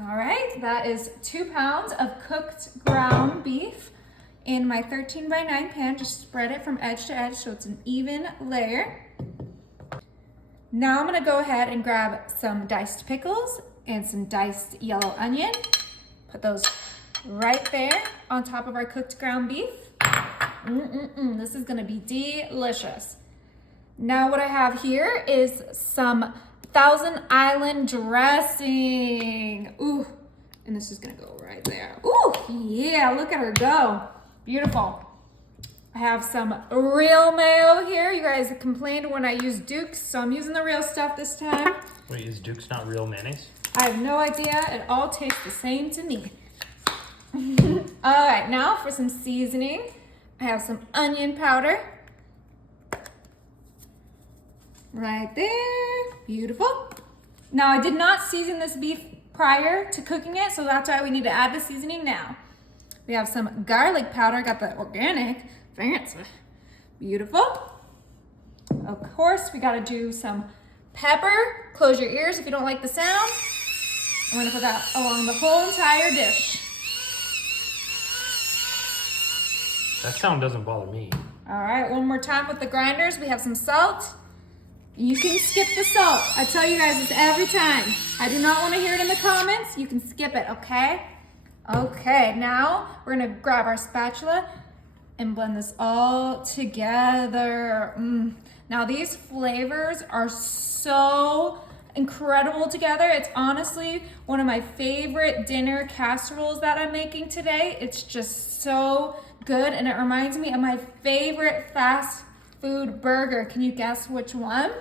All right, that is 2 pounds of cooked ground beef in my 13x9 pan. Just spread it from edge to edge so it's an even layer. Now I'm gonna go ahead and grab some diced pickles and some diced yellow onion. Put those right there on top of our cooked ground beef. This is gonna be delicious. Now what I have here is some Thousand Island dressing. Ooh, and this is gonna go right there. Ooh, yeah, look at her go. Beautiful. I have some real mayo here. You guys complained when I used Duke's, so I'm using the real stuff this time. Wait, is Duke's not real mayonnaise? I have no idea. It all tastes the same to me. All right, now for some seasoning. I have some onion powder. Right there, beautiful. Now I did not season this beef prior to cooking it, so that's why we need to add the seasoning now. We have some garlic powder, got the organic, fancy, beautiful. Of course, we gotta do some pepper. Close your ears if you don't like the sound. I'm gonna put that along the whole entire dish. That sound doesn't bother me. All right, one more time with the grinders. We have some salt. You can skip the salt. I tell you guys this every time. I do not want to hear it in the comments. You can skip it, okay? Okay, now we're gonna grab our spatula and blend this all together. Now these flavors are so incredible together. It's honestly one of my favorite dinner casseroles that I'm making today. It's just so good, and it reminds me of my favorite fast food burger. Can you guess which one?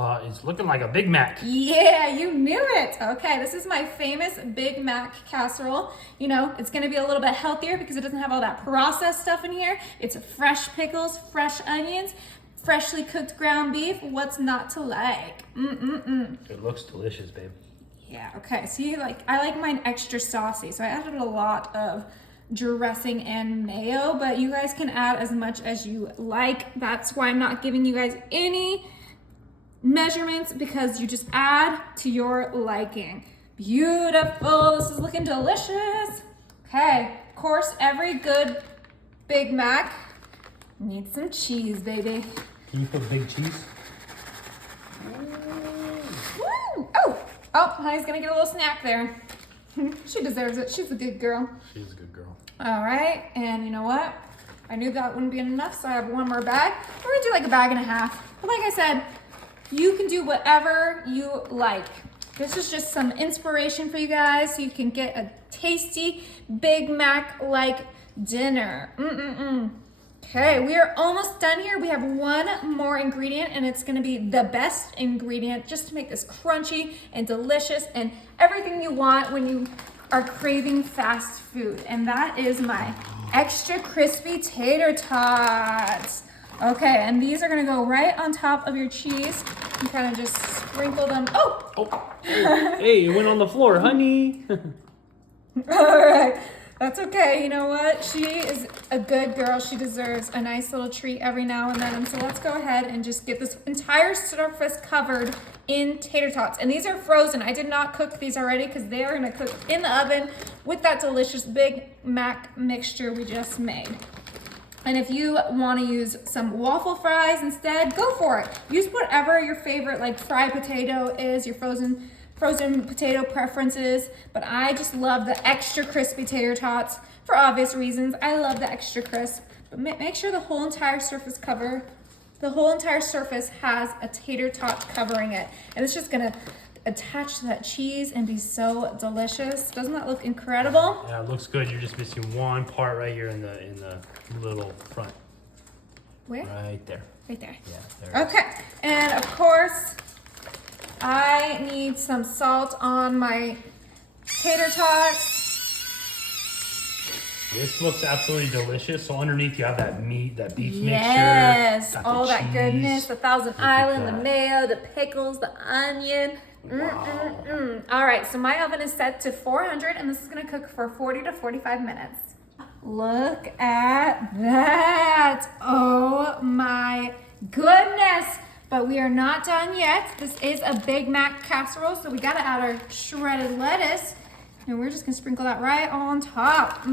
It's looking like a Big Mac. Yeah, you knew it. Okay, this is my famous Big Mac casserole. You know, it's gonna be a little bit healthier because it doesn't have all that processed stuff in here. It's fresh pickles, fresh onions, freshly cooked ground beef. What's not to like? It looks delicious, babe. Yeah, okay, see, I like mine extra saucy, so I added a lot of dressing and mayo, but you guys can add as much as you like. That's why I'm not giving you guys any measurements, because you just add to your liking. Beautiful, this is looking delicious. Okay, of course, every good Big Mac needs some cheese, baby. Can you put big cheese? Woo! Oh, honey's gonna get a little snack there. She deserves it, she's a good girl. She's a good girl. All right, and you know what? I knew that wouldn't be enough, so I have one more bag. We're gonna do like a bag and a half. But like I said, you can do whatever you like. This is just some inspiration for you guys so you can get a tasty Big Mac-like dinner. Okay, we are almost done here. We have one more ingredient, and it's gonna be the best ingredient just to make this crunchy and delicious and everything you want when you are craving fast food. And that is my extra crispy tater tots. Okay, and these are gonna go right on top of your cheese. You kind of just sprinkle them. Oh, hey, it went on the floor, honey. All right, that's okay. You know what? She is a good girl. She deserves a nice little treat every now and then. So let's go ahead and just get this entire surface covered in tater tots. And these are frozen. I did not cook these already because they are gonna cook in the oven with that delicious Big Mac mixture we just made. And if you want to use some waffle fries instead, go for it. Use whatever your favorite like fried potato is, your frozen potato preferences. But I just love the extra crispy tater tots for obvious reasons. I love the extra crisp. But make sure the whole entire surface has a tater tot covering it. And it's just gonna attach to that cheese and be so delicious. Doesn't that look incredible? Yeah, it looks good. You're just missing one part right here in the little front. Where? Right there. Right there. Yeah, there. Okay, and of course, I need some salt on my tater tots. This looks absolutely delicious. So underneath you have that meat, that beef mixture. Yes, got all the that cheese. goodness, the Thousand Look at Island, the that. mayo, the pickles, the onion. All right, so my oven is set to 400 and this is gonna cook for 40 to 45 minutes. Look at that. Oh my goodness. But we are not done yet. This is a Big Mac casserole, so we gotta add our shredded lettuce And we're just gonna sprinkle that right on top.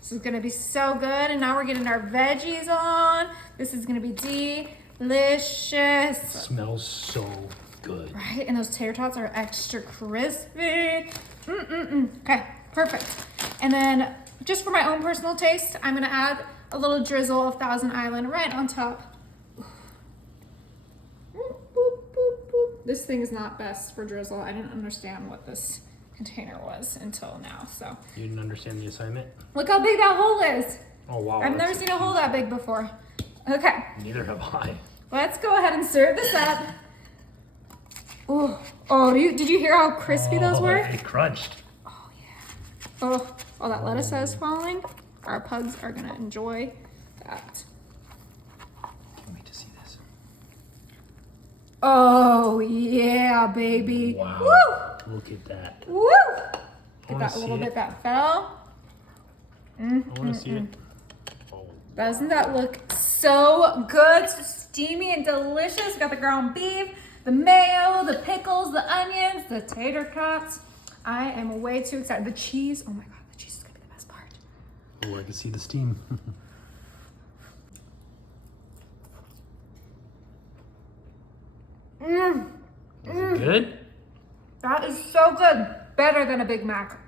This is gonna be so good. And now we're getting our veggies on. This is gonna be delicious. It smells so good. Right, and those tater tots are extra crispy. Okay, perfect. And then just for my own personal taste, I'm gonna add a little drizzle of Thousand Island right on top. This thing is not best for drizzle. I didn't understand what this container was until now, so. You didn't understand the assignment? Look how big that hole is. Oh, wow. I've never seen a hole that big before. Okay. Neither have I. Let's go ahead and serve this up. Oh, did you hear how crispy those were? It crunched. Oh, yeah. Oh, all that lettuce that is falling. Our pugs are gonna enjoy that. Can't wait to see this. Oh, yeah, baby. Wow. Woo! Look at that. Woo! Get wanna that little see bit it. that fell. I want to see it. Oh. Doesn't that look so good? So steamy and delicious. Got the ground beef, the mayo, the pickles, the onions, the tater tots. I am way too excited. The cheese, oh my God, the cheese is gonna be the best part. Oh, I can see the steam. Is it good? That is so good. Better than a Big Mac.